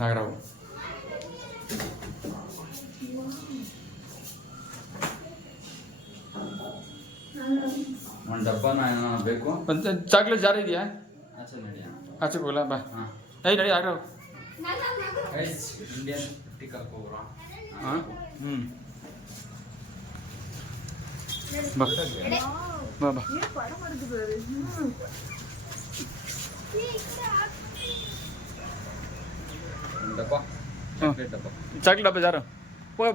ನಾಗರಾವ್ ಒಂದು ಡಬ್ಬನ ಏನೋ ಬೇಕು. ಒಂದು ಚಾಕ್ಲೇಟ್ ಜಾರ್ ಇದೆಯಾ? ಆಚೆ ನಡಿ, ಆಚೆ ಹೋಗಲ್ಲ ಬಾ. ಹಾಂ ಏಯ್ ನಡಿ ನಾಗರಾವ್. ಇಂಡಿಯನ್ ಟಿಕಲ್ ಪೌಡ್ರ. ಹಾಂ ಬಾ ಬಾ ಬಾ. ಡಬ್ಬ ಚಾಕ್ಲೇಟ್ ಡಬ್ಬ, ಚಾಕ್ಲೇಟ್ ಡಬ್ಬ ಜಾರು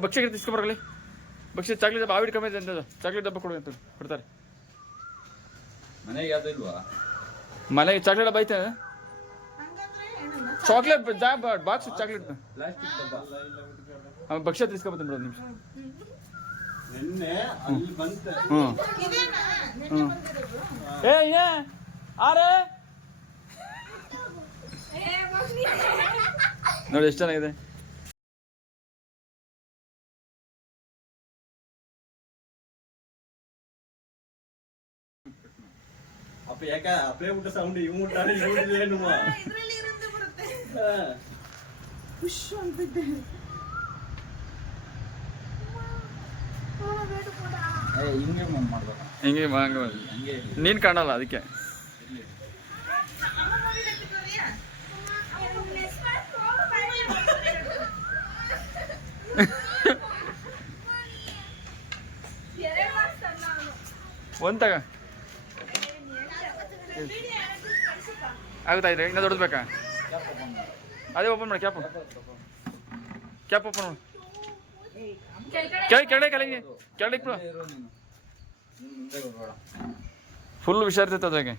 ಭಕ್ಷ್ಯ ತಿಸ್ಕೊಂಬರಲಿ. ಭಕ್ಷ್ಯ ಚಾಕ್ಲೇಟ್ ಡಬ್ಬ ಆವಿಡ್ ಕಮ್ಮಿ ಇದೆ ಅಂತ ಚಾಕ್ಲೇಟ್ ಡಬ್ಬ ಕೊಡು ಅಂತ ಕೊಡ್ತಾರೆ. ಮನೆಗೆ ಯಾವ್ದು ಇಲ್ವಾ? ಮನೆಗೆ ಚಾಕ್ಲೇಟ್ ಡಬ್ಬ ಐತೆ. ಚಾಕ್ಲೇಟ್ ಬಾಕ್ಸ್ ಚಾಕ್ಲೇಟ್ ಪ್ಲಾಸ್ಟಿಕ್ ಡಬ್ಬ ಭಕ್ಷ್ಯ ತಿಸ್ಕೊಂಬತ್ತೀನಿ ಬಿಡೋದು ನಿಮಿಷ. ನೋಡಿ ಎಷ್ಟು ಚೆನ್ನಾಗಿದೆ. ಅಪ್ಪ ಯಾಕ ಅಪ್ಪೇ ಊಟ ಸೌಂಡ್ ಇವ್ ಊಟ ಏನು ಹಿಂಗೆ ಮಾಡ್ಬೇಕು, ಹಿಂಗೆ ಹಂಗೆ ನೀನ್ ಕಾಣಲ್ಲ ಅದಕ್ಕೆ. ಒಂತಾಗ ಆಗುತ್ತಾಯ್ತು. ಇನ್ನೂ ದೊಡ್ಡದು ಬೇಕಾ? ಅದೇ ಓಪನ್ ಮಾಡಿ, ಕ್ಯಾಪ್ ಕ್ಯಾಪ್ ಓಪನ್ ಮಾಡಿ. ಕೆಳಗೆ ಕೆಳಗೆ ಕೆಳಗೆ ಫುಲ್ ವಿಷಯ ಇರ್ತೈತೆ ಅದ್ರಾಗೆ.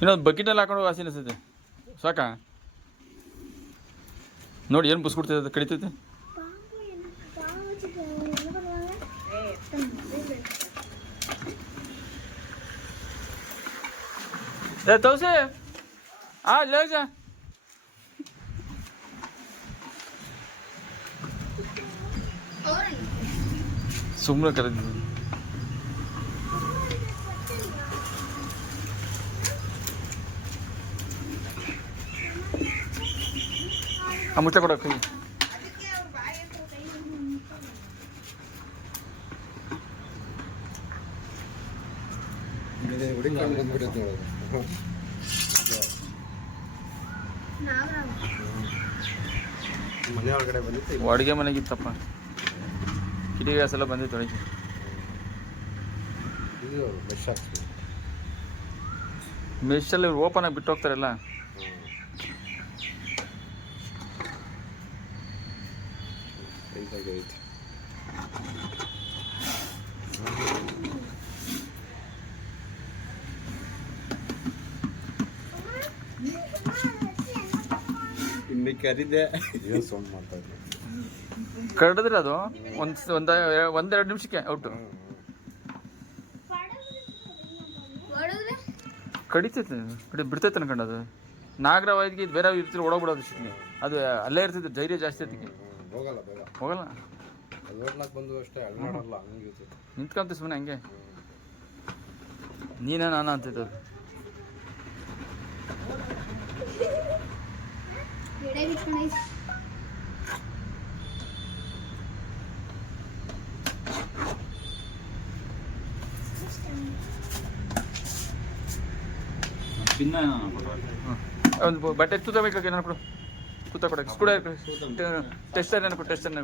ಇನ್ನೊಂದು ಬಕೆಟಲ್ಲಿ ಹಾಕೊಂಡು ವಾಸಿ ಅನಿಸ್ತೈತೆ ಸಾಕಾ? ನೋಡಿ ಏನು ಬುಸ್ಕೊಡ್ತೈತೆ, ಕಡಿತೈತೆ. ತೋಸೆ ಲೇಜ ಸುಮ್ಮನೆ ಕರೆದಿದ್ದೀನಿ. ಮುಚ್ಚ ಕೊಡೋ ಕೈ. ಅಡುಗೆ ಮನೆಗಿತ್ತಪ್ಪ, ಕಿಟಕಿ ಗ್ಯಾಸ್ ಎಲ್ಲ ಬಂದಿತ್ತು ಒಳಗೆ. ಮೆಶಲ್ಲಿ ಓಪನ್ ಆಗಿ ಬಿಟ್ಟು ಹೋಗ್ತಾರಲ್ಲ. ಕರಿದೆ ಏನು ಸೌಂಡ್ ಮಾಡ್ತಾ ಇದ್ದೆ, ಕರೆದ್ರೆ ಅದು ಒಂದೆರಡು ನಿಮಿಷಕ್ಕೆ ಔಟು. ಕಡಿತೈತೆ ಬಿಡ್ತೈತೆ ಅನ್ಕೊಂಡು ಅದು. ನಾಗರಾವೈದ್ಗೆ ಬೇರೆ ಇರ್ತಿರು ಓಡೋಗ್ಬಿಡೋದು ಅಷ್ಟೇ. ಅದು ಅಲ್ಲೇ ಇರ್ತಿತ್ತು, ಧೈರ್ಯ ಜಾಸ್ತಿ ಅದಕ್ಕೆ. ಹೋಗಲ್ಲ ನಿಂತ್ಕೊಂತ ಸುಮ್ಮನೆ ಹಂಗೆ ನೀನ ನಾನು ಅಂತೈತೆ ಅದು. Ready, ಪಿನ್ನ ಒಂದು ಬಟ್ಟೆ ತೂತ ಬೇಕಾಗಿ ಏನಾರು ಕೊಡು ತೂತ ಕೊಡಕ್ಕೆ ಸ್ಕೂಡ ಟೆಸ್ಟರ್ ಏನಾರು ಕೊಡು ಟೆಸ್ಟರ್